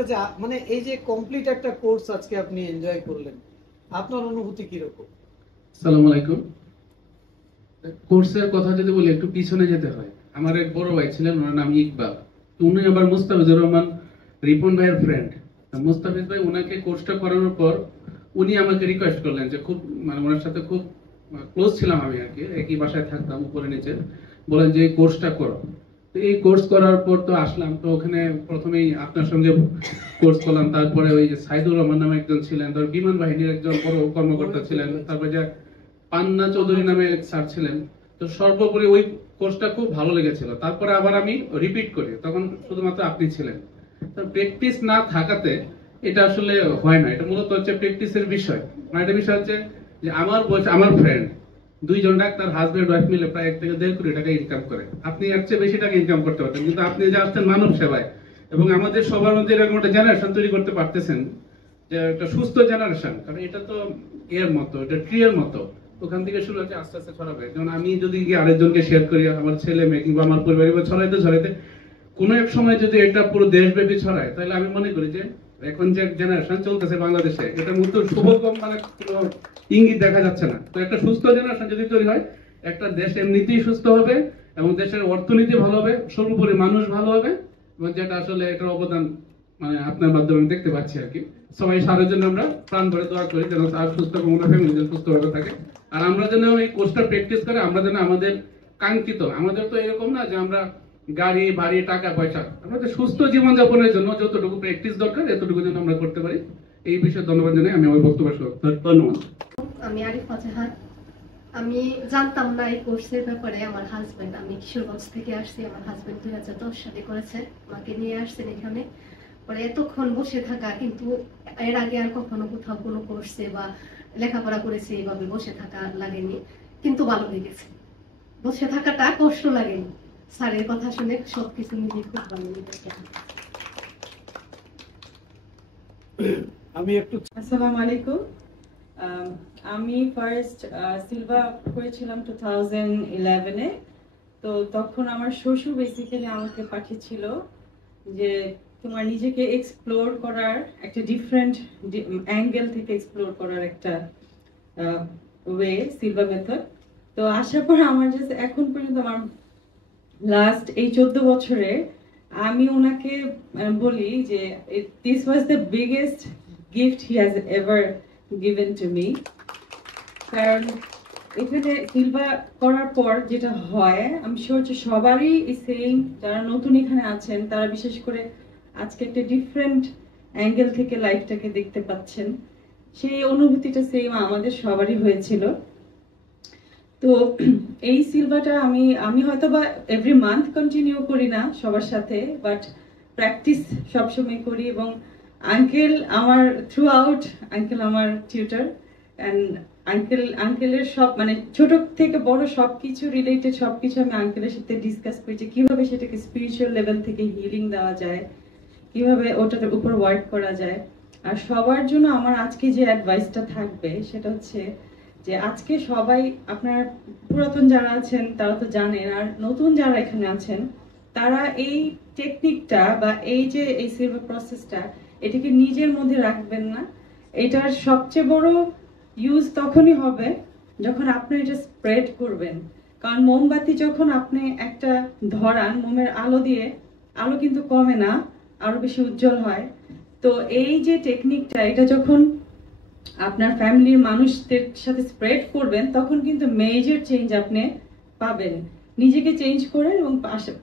কাছে মানে এই যে কমপ্লিট একটা কোর্স আজকে আপনি এনজয় করলেন, আপনার অনুভূতি কি রকম? আসসালামু আলাইকুম। কোর্সের কথা যদি বলি একটু পিছনে যেতে হয়। আমার এক বড় ভাই ছিলেন, ওনার নাম ইকবাল। উনি আবার মুস্তাফিজুর রহমান রিপন ভাইয়ের ফ্রেন্ড। মুস্তাফিজ ভাই ওনাকে কোর্সটা করানোর পর উনি আমাকে রিকোয়েস্ট করলেন যে খুব মানে ওনার সাথে খুব ক্লোজ ছিলাম আমি আর কি, একই বাসায় থাকতাম উপরে নিচে, বলেন যে এই কোর্সটা করো। তো এই কোর্স করার পর তো আসলাম, তো ওখানে প্রথমেই আপনার সঙ্গে কোর্স করলাম, তারপরে ওই সাইদুর রহমান নামে একজন ছিলেন, তার বিমান বাহিনীর একজন বড় কর্মকর্তা ছিলেন, তারপরে যে পান্না চৌধুরী নামে এক স্যার ছিলেন। তো সর্বোপরি ওই কোর্সটা খুব ভালো লেগেছিল। তারপরে আবার আমি রিপিট করি, তখন শুধুমাত্র আপনি ছিলেন। তো প্র্যাকটিস না থাকাতে এটা আসলে হয় না। এটা মূলত হচ্ছে প্র্যাকটিসের বিষয়। মানে একটা বিষয় হচ্ছে যে আমার ফ্রেন্ড দুইজন ডাক্তার হাজবেন্ড ওয়াইফ মিলে প্রায় 1 থেকে 1.5 কোটি টাকা ইনকাম করে। আপনি এর চেয়ে বেশি টাকা ইনকাম করতে পারতেন, কিন্তু আপনি যে আসছেন মানব সেবায় এবং আমাদের সবার মধ্যে এরকম একটা জেনারেশন তৈরি করতে পারতেছেন, যে একটা সুস্থ জেনারেশন। কারণ এটা তো এর মতো, এটা ট্রি এর মতো, ওখান থেকে শুরু হচ্ছে আস্তে আস্তে ছড়াবে। যেমন আমি যদি গিয়ে আরেকজনকে শেয়ার করি, আমার ছেলে মেয়ে কিংবা আমার পরিবার ছড়াইতে ছড়াইতে কোনো এক সময় যদি এটা পুরো দেশব্যাপী ছড়ায়, তাহলে আমি মনে করি যে এখন যে জেনারেশন চলতেছে বাংলাদেশে, এটা মূলত শুভকম মানে কোনো ইঙ্গিত দেখা যাচ্ছে না। তো একটা সুস্থ জেনারেশন যদি তৈরি হয়, একটা দেশ এমনিতেই সুস্থ হবে এবং দেশের অর্থনীতি ভালো হবে, সর্বোপরি মানুষ ভালো হবে, এবং যেটা আসলে এটার অবদান মানে আপনার মাধ্যমে দেখতে পাচ্ছি আর কি। সবাই সারের জন্য আমরা প্রাণ ভরে দোয়া করি যেন তার সুস্থ এবং ওনার ফ্যামিলি যেন সুস্থভাবে থাকে। আর আমরা যেন এই কোর্সটা প্র্যাকটিস করে আমরা যেন আমাদের কাঙ্ক্ষিত, আমাদের তো এরকম না যে আমরা গাড়ি বাড়ি টাকা পয়সা, আমাদের সুস্থ জীবনযাপনের জন্য যতটুকু প্র্যাকটিস দরকার এতটুকু যেন আমরা করতে পারি। এই বিষয়ে ধন্যবাদ জানাই আমি আমার বক্তব্য শেষ করছি। ধন্যবাদ। আমি আরিফা জাহান। আমি জানতাম না এই কোর্সের ব্যাপারে। আমার হাজবেন্ড, আমি কিশোরগঞ্জ থেকে আসছি, আমার হাজবেন্ড 2010 সালে করেছে, আমাকে নিয়ে আসছেন এখানে। পরে এতক্ষণ বসে থাকা, কিন্তু এর আগে আর কখনো কোথাও কোনো কোর্সে বা লেখাপড়া করেছে এইভাবে বসে থাকা লাগেনি, কিন্তু ভালো লেগেছে। বসে থাকাটা কষ্ট লাগেনি, স্যারের কথা শুনে সবকিছু নিজে খুব ভালো লেগেছে। আমি একটু আসসালামু আলাইকুম। আমি ফার্স্ট সিলভা করেছিলাম 2011-এ। তো তখন আমার শ্বশুর বেসিক্যালি আমাকে পাঠিয়েছিল যে তোমার নিজেকে এক্সপ্লোর করার একটা ডিফারেন্ট অ্যাঙ্গেল থেকে এক্সপ্লোর করার একটা ওয়ে, সিলভা মেথড। তো আসার পর আমার জাস্ট এখন পর্যন্ত আমার লাস্ট এই 14 বছরে আমি ওনাকে বলি যে this was the biggest gift he has ever given to me. কারণ এখানে সিলভা করার পর যেটা হয়, আমি শিওর যে সবারই সেম, যারা নতুন এখানে আছেন তারা বিশেষ করে আজকে একটা ডিফারেন্ট অ্যাঙ্গেল থেকে লাইফটাকে দেখতে পাচ্ছেন। সেই অনুভূতিটা সেম আমাদের সবারই হয়েছিল। তো এই সিলভাটা আমি হয়তো বা এভরি মান্থ কন্টিনিউ করি না সবার সাথে, বাট প্র্যাকটিস সবসময় করি। এবং আঙ্কেল আমার থ্রু আউট, আঙ্কেল আমার টিউটার, অ্যান্ড আঙ্কেলের সব মানে ছোট থেকে বড় সবকিছু রিলেটেড সবকিছু আমি আঙ্কেলের সাথে ডিসকাস করি যে কিভাবে সেটাকে স্পিরিচুয়াল লেভেল থেকে হিলিং দেওয়া যায়, কিভাবে ওটার উপর ওয়ার্ক করা যায়। আর সবার জন্য আমার আজকে যে অ্যাডভাইসটা থাকবে সেটা হচ্ছে যে আজকে সবাই আপনার পুরাতন যারা আছেন তারা তো জানেন, আর নতুন যারা এখানে আছেন তারা এই টেকনিকটা বা এই যে এই সিলভার প্রসেসটা এটাকে নিজের মধ্যে রাখবেন না। এটার সবচেয়ে বড় ইউজ তখনই হবে যখন আপনি এটা স্প্রেড করবেন। কারণ মোমবাতি যখন আপনি একটা ধরান, মোমের আলো দিয়ে, আলো কিন্তু কমে না, আরো বেশি উজ্জ্বল হয়। তো এই যে টেকনিকটা এটা যখন আপনার ফ্যামিলির মানুষদের সাথে স্প্রেড করবেন তখন কিন্তু মেজর চেঞ্জ আপনি পাবেন। নিজেকে চেঞ্জ করেন এবং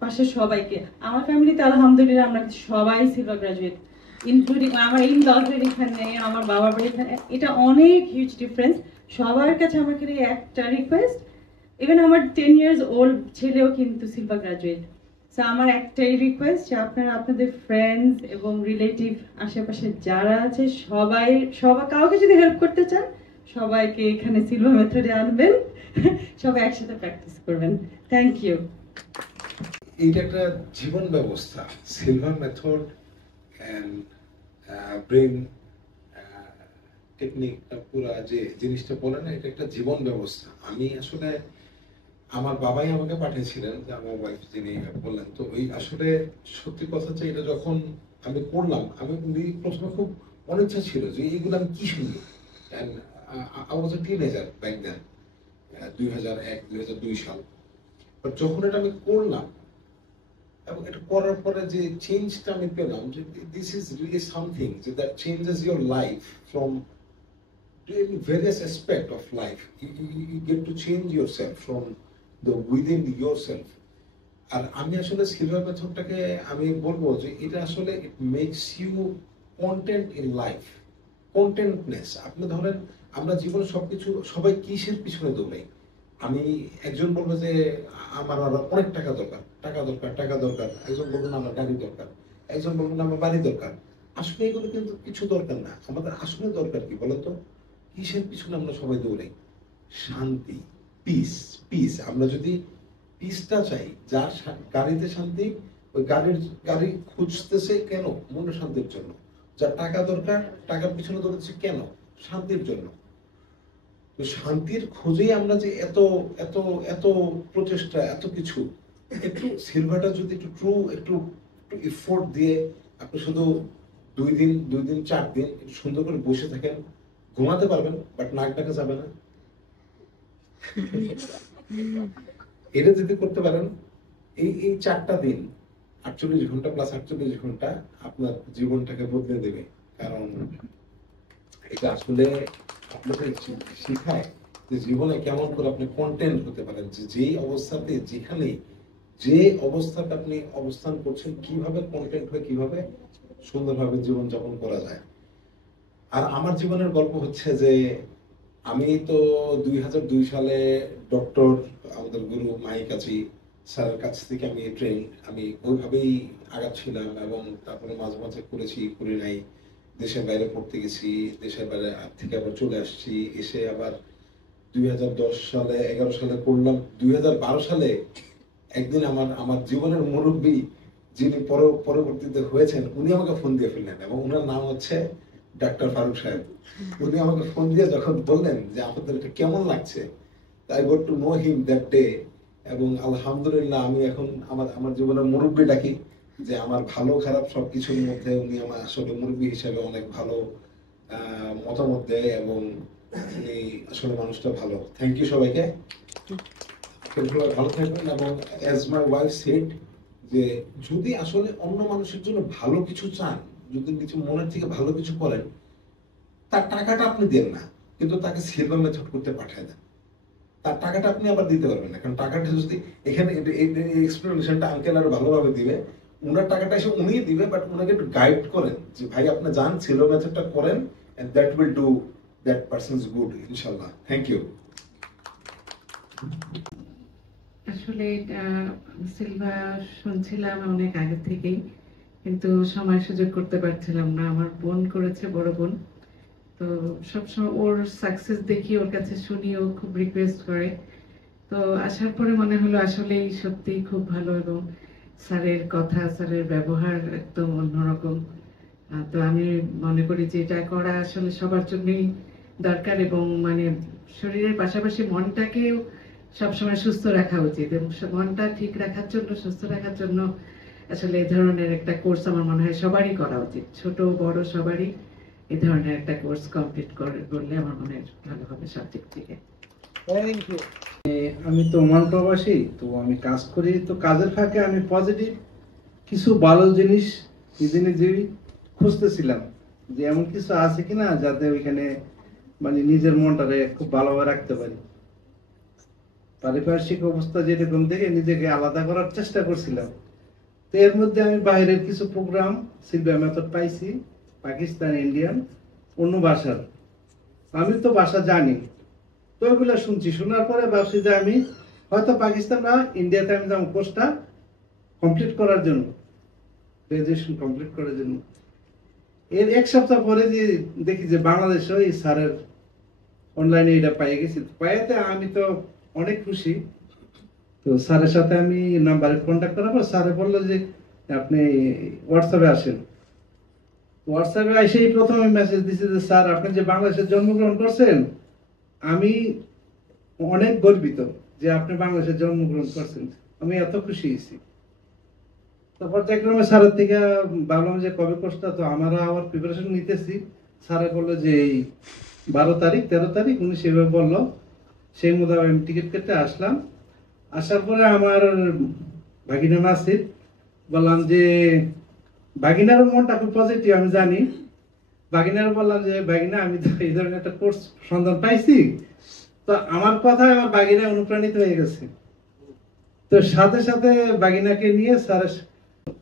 পাশে সবাইকে। আমার ফ্যামিলিতে আলহামদুলিল্লাহ আমরা সবাই সিলভার গ্রাজুয়েট, ইনক্লুডিং আমার ইন-লজের এখানে, আমার বাবার বাড়ির এখানে। এটা অনেক হিউজ ডিফারেন্স। সবার কাছে আমার একটা রিকোয়েস্ট, ইভেন আমার 10 years old ছেলেও কিন্তু সিলভার গ্রাজুয়েট। সো আমার একটাই রিকোয়েস্ট যে আপনারা আপনাদের ফ্রেন্ডস এবং রিলেটিভ আশেপাশে যারা আছে সবাই কাউকে যদি হেল্প করতে চান সবাইকে এখানে সিলভার মেথডে আনবেন, সবাই একসাথে প্র্যাকটিস করবেন। Thank you. এইটা একটা জীবন ব্যবস্থা, silver method and brain technique, পুরা যে জিনিসটা বলে না, এটা একটা জীবন ব্যবস্থা। আমি আসলে আমার বাবাই আমাকে পাঠিয়েছিলেন, যে আমার ওয়াইফ যিনি বললেন। তো ওই আসলে সত্যি কথা হচ্ছে এটা যখন আমি করলাম, আমি প্রথমে খুব অনিচ্ছা ছিল যে এইগুলো আমি কি শুনবো। I was a teenager back then, 2001-2002 সাল। বাট যখন এটা আমি করলাম এবং এটা করার পরে যে চেঞ্জটা আমি পেলাম, যে দিস ইজ রিয়েলি সামথিং যে that changes your life from various aspect of life. You get to change yourself from the within yourself. আর আমি আসলে সিলভার মেথডটাকে আমি বলবো যে এটা আসলে it makes you content in life, contentness. আপনি ধরেন আমরা জীবনে সবকিছু, সবাই কিসের পিছনে দৌড়াই। আমি একজন বলবো যে আমার আরো অনেক টাকা দরকার, টাকা দরকার, টাকা দরকার। একজন বলবেন আমার গাড়ি দরকার, একজন বলবেন আমার বাড়ি দরকার। আসলে এগুলো কিন্তু কিছু দরকার না। আমাদের আসলে দরকার কি বলেন তো? কিসের পিছনে আমরা সবাই দৌড়াই? শান্তি, পিস। পিস, আমরা যদি পিসটা চাই, যার গাড়িতে শান্তি, ওই গাড়ি খুঁজতেছে কেন? মনের শান্তির জন্য। যার টাকা দরকার, টাকার পিছনে দৌড়াচ্ছে কেন? শান্তির জন্য। তো শান্তির খোঁজেই আমরা যে এত এত এত প্রচেষ্টা, এত কিছু। একটু সিলভারটা যদি একটু ট্রু, একটু এফোর্ট দিয়ে আপনি শুধু 2 দিন 4 দিন সুন্দর করে বসে থাকেন, ঘুমাতে পারবেন, বাট নাক ডাকা যাবে না। এটা যদি করতে পারেন, এই 4টা দিন, 48 ঘন্টা প্লাস 48 ঘন্টা আপনার জীবনটাকে বদলে দেবে। কারণ এটা আসলে আপনাকে শিখায় যে জীবনে কেমন করে আপনি কন্টেন্ট হতে পারেন, যে যেই অবস্থাতে, যেখানে যে অবস্থাতে আপনি অবস্থান করছেন, কিভাবে কন্টেন্ট হয়ে কিভাবে সুন্দরভাবে জীবনযাপন করা যায়। আর আমার জীবনের গল্প হচ্ছে যে আমি তো 2002 সালে ডক্টর, আমাদের গুরু মাহিক আছি স্যারের কাছ থেকে আমি ট্রেন, আমি ওইভাবেই আগাচ্ছিলাম এবং তারপরে মাঝে মাঝে করি নাই, দেশের বাইরে পড়তে গেছি, দেশের বাইরে থেকে আবার চলে আসছি, এসে আবার 2010 সালে 11 সালে করলাম। 2012 সালে একদিন আমার জীবনের মুরব্বী যিনি পরবর্তীতে হয়েছেন, উনি আমাকে ফোন দিয়ে ফেললেন এবং ওনার নাম হচ্ছে ডাক্তার ফারুক সাহেব। উনি আমাকে ফোন দিয়ে যখন বললেন যে আপনাদের এটা কেমন লাগছে, I got to know him that day. এবং আলহামদুলিল্লাহ আমি এখন আমার জীবনের মুরব্বী ডাকি, যে আমার ভালো খারাপ সবকিছুর মধ্যে উনি আমার আসলে মুরব্বী হিসেবে অনেক ভালো মতামত দেয় এবং উনি আসলে মানুষটা ভালো। থ্যাংক ইউ সবাইকে, ভালো থাকবেন। এবং অ্যাজ মাই ওয়াইফ সেড, যে যদি আসলে অন্য মানুষের জন্য ভালো কিছু চান, যদি কিছু মনের থেকে ভালো কিছু করেন, তার টাকাটা আপনি দেন না, কিন্তু তাকে সিলভার মেথড করতে পাঠায় দেন। তার টাকাটা আপনি আবার দিতে পারবেন না, কারণ টাকাটা যদি এখানে এক্সপ্লেনেশনটা আঙ্কেল আরো ভালোভাবে দিবে। উনার টাকাটা এসে উনিই দিবে, বাট উনাকে একটু গাইড করেন যে ভাই আপনি যান সিলভার মেথডটা করেন, and that will do that person's good ইনশাআল্লাহ। Thank you. আসলে সিলভা শুনছিলাম অনেক আগে থেকেই, কিন্তু সময় সুযোগ করতে পারছিলাম না। আমার বোন করেছে, বড় বোন, তো সবসময় ওর সাকসেস দেখি, ওর কাছে শুনি, ও খুব রিকোয়েস্ট করে। তো আসার পরে মনে হলো আসলেই সত্যি খুব ভালো, এবং স্যারের কথা, স্যারের ব্যবহার একদম অন্যরকম। তো আমি মনে করি যে এটা করা আসলে সবার জন্যই দরকার, এবং মানে শরীরের পাশাপাশি মনটাকেও সবসময় সুস্থ রাখা উচিত, এবং মনটা ঠিক রাখার জন্য, সুস্থ রাখার জন্য আসলে এই ধরনের একটা কোর্স আমার মনে হয় সবারই করা উচিত, ছোট বড় সবারই এই ধরনের একটা কোর্স কমপ্লিট করলে আমার মনে হয় ভালো হবে সব দিক থেকে। Thank you. আমি তো ওমান প্রবাসী, তো আমি কাজ করি, তো কাজের ফাঁকে আমি পজিটিভ কিছু ভালো জিনিস নিজেই খুঁজতেছিলাম, যে এমন কিছু আছে কিনা যাতে ওইখানে মানে নিজের মনটাকে খুব ভালোভাবে রাখতে পারি। পারিপার্শ্বিক অবস্থা যেরকম থেকে নিজেকে আলাদা করার চেষ্টা করছিলাম। তো এর মধ্যে আমি বাইরের কিছু প্রোগ্রাম সিলভার মেথড পাইছি, পাকিস্তান, ইন্ডিয়ান, অন্য ভাষার। আমি তো ভাষা জানি, তো ওইগুলো শুনছি, শোনার পরে ভাবছি যে আমি হয়তো পাকিস্তান বা ইন্ডিয়াতে আমি যাবো কোর্সটা কমপ্লিট করার জন্য, গ্রাজুয়েশন কমপ্লিট করার জন্য। এর 1 সপ্তাহ পরে যে দেখি যে বাংলাদেশে ওই স্যারের অনলাইনে এটা পাইয়ে গেছি, পাইয়াতে আমি তো অনেক খুশি। তো স্যারের সাথে আমি নাম্বারে কন্ট্যাক্ট করার পর স্যারে বললো যে আপনি হোয়াটসঅ্যাপে আসেন। হোয়াটসঅ্যাপে এসেই প্রথমে মেসেজ দিছে যে স্যার আপনি যে বাংলাদেশে জন্মগ্রহণ করছেন, আমি অনেক গর্বিত যে আপনি বাংলাদেশে জন্মগ্রহণ করছেন, আমি এত খুশি হয়েছি। তো পর্যায়ক্রমে স্যারের থেকে ভাবলাম যে কবে কোর্সটা, তো আমরা আবার প্রিপারেশন নিতেছি। স্যারে বললো যে এই 12 তারিখ 13 তারিখ উনি সেভাবে বললো, সেই মোতাবেক আমি টিকিট কেটে আসলাম। আসার পরে আমার ভাগিনা নাসির বললাম যে, ভাগিনার মনটা খুব পজিটিভ আমি জানি। ভাগিনার বললাম যে ভাগিনা আমি তো এই ধরনের একটা কোর্স সন্ধান পাইছি, তো আমার কথায় আমার ভাগিনা অনুপ্রাণিত হয়ে গেছে। তো সাথে সাথে ভাগিনাকে নিয়ে স্যারের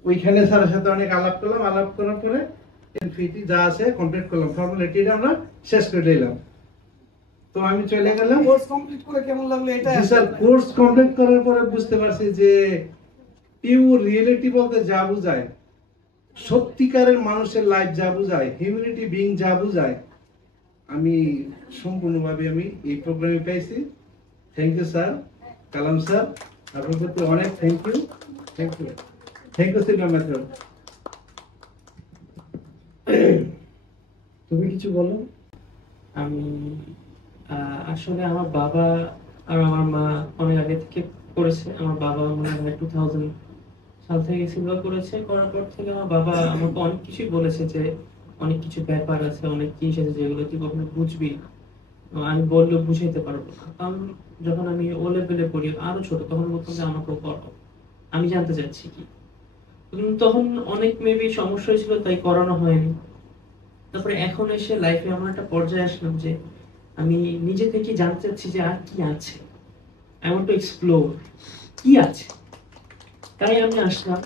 ওইখানে স্যারের সাথে অনেক আলাপ করলাম। আলাপ করার পরে ফিটি যা আছে কমপ্লিট করলাম, ফর্মালিটি আমরা শেষ করে দিলাম। তো আমি চলে গেলাম। কোর্স কমপ্লিট করে কেমন লাগলো এটা? জি স্যার, কোর্স কমপ্লিট করার পরে বুঝতে পারছি যে পিওর রিয়েলিটি বলতে যা বুঝায়, সত্যিকারের মানুষের লাইফ যা বুঝায়, হিউম্যানিটি বিং যা বুঝায়, আমি সম্পূর্ণভাবে আমি এই প্রোগ্রামে পাইছি। Thank you sir, Kalam sir, আপনার প্রতি অনেক thank you. Thank you, thank you Silva method. তুমি কিছু বলো। আমি আসলে আমার বাবা আর আমার মা অনেক আগে থেকে করেছে। আমার বাবা মনে হয় 2000 সাল থেকে সিলভা করেছে। করার পর থেকে আমার বাবা আমাকে অনেক কিছুই বলেছে যে অনেক কিছু ব্যাপার আছে, অনেক জিনিস আছে যেগুলো তুই কখনো বুঝবি না, আমি বললেও বুঝাইতে পারবো না। কারণ যখন আমি ও লেভেলে পড়ি, আরো ছোট, তখন বলতাম যে আমাকেও করো, আমি জানতে চাচ্ছি কি। তখন অনেক মেবি সমস্যা হয়েছিল, তাই করানো হয়নি। তারপরে এখন এসে লাইফে এমন একটা পর্যায়ে আসলাম যে আমি নিজে থেকে জানতে চাচ্ছি যে আর কি আছে, আই ওয়ান্ট টু এক্সপ্লোর কি আছে। তাই আমি আসলাম,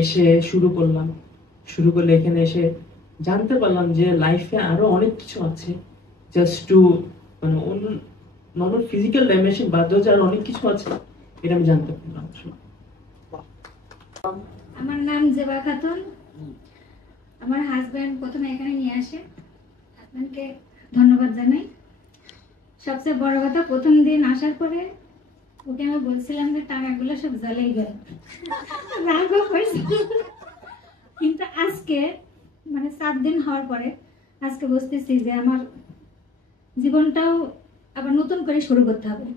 এসে শুরু করলে এখানে এসে জানতে পারলাম যে লাইফে আরো অনেক কিছু আছে। জাস্ট টু মানে নর্মাল ফিজিক্যাল ডাইমেনশন বাদ দিয়ে আর অনেক কিছু আছে, এটা আমি জানতে পারলাম। আমার নাম জেবা খাতুন। আমার হাজবেন্ড প্রথমে এখানে নিয়ে আসে, হাজবেন্ডকে ধন্যবাদ জানাই। সবচেয়ে বড় কথা, প্রথম দিন আসার পরে ওকে আমি বলছিলাম যে টাকাগুলো সব জ্বালাই গেল, রাগও করছি। কিন্তু আজকে মানে 7 দিন হওয়ার পরে আজকে বুঝতেছি যে আমার জীবনটাও আবার নতুন করে শুরু করতে হবে।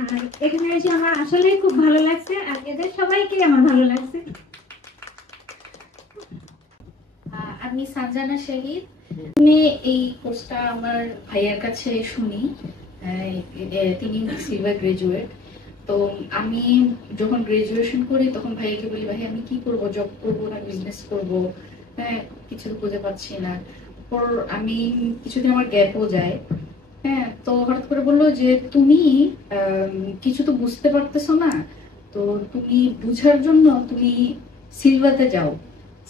আর এখানে এসে আমার আসলেই খুব ভালো লাগছে, আর এদের সবাইকে আমার ভালো লাগছে। আমি সানজানা শহীদ। আমি এই কোর্সটা আমার ভাইয়ের কাছে শুনি, তিনি সিলভার গ্রাজুয়েট। তো আমি যখন গ্রাজুয়েশন করি তখন ভাইকে বলি, ভাই আমি কি করব, জব করব না বিজনেস করব, হ্যাঁ কিছু তো খুঁজে পাচ্ছি না। পর আমি কিছুদিন আমার গ্যাপও যায়, হ্যাঁ। তো হঠাৎ করে বললো যে তুমি কিছু তো বুঝতে পারতেছো না, তো তুমি বুঝার জন্য তুমি সিলভাতে যাও।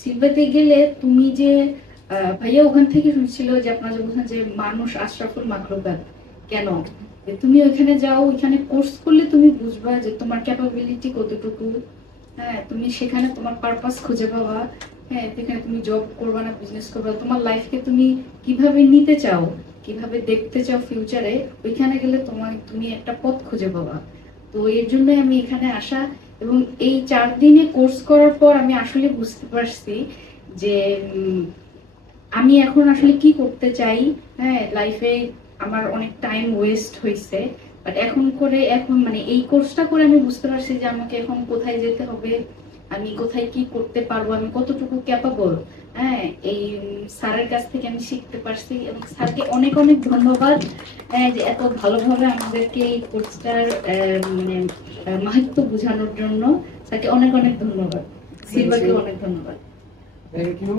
সিলভাতে গেলে তুমি যে ভাইয়া ওখান থেকে শুনছিল যে আপনারা যে বলছেন যে মানুষ আশরাফুল মাখলুকাত, কেন যে তুমি ওইখানে যাও, ওইখানে কোর্স করলে তুমি বুঝবা যে তোমার ক্যাপাবিলিটি কতটুকু, হ্যাঁ। তুমি সেখানে তোমার পারপাস খুঁজে পাবা, হ্যাঁ। সেখানে তুমি জব করবা না বিজনেস করবা, তোমার লাইফকে তুমি কিভাবে নিতে চাও, কিভাবে দেখতে চাও ফিউচারে, ওইখানে গেলে তুমি একটা পথ খুঁজে পাবা। তো এর জন্যই আমি এখানে আসা। এবং এই 4 দিনে কোর্স করার পর আমি আসলে বুঝতে পারছি যে আমি এখন আসলে কি করতে চাই, হ্যাঁ। লাইফে আমার অনেক টাইম ওয়েস্ট হয়েছে, বাট এখন মানে এই কোর্সটা করে আমি বুঝতে পারছি যে আমাকে এখন কোথায় যেতে হবে, আমি কোথায় কি করতে পারবো, আমি কতটুকু ক্যাপাবল, হ্যাঁ। এই স্যারের কাছ থেকে আমি শিখতে পারছি। এবং স্যারকে অনেক অনেক ধন্যবাদ যে এত ভালোভাবে আমাদেরকে এই কোর্সটার মানে মাহাত্ম্য বোঝানোর জন্য। স্যারকে অনেক অনেক ধন্যবাদ, সিলভাকে অনেক ধন্যবাদ। Thank you.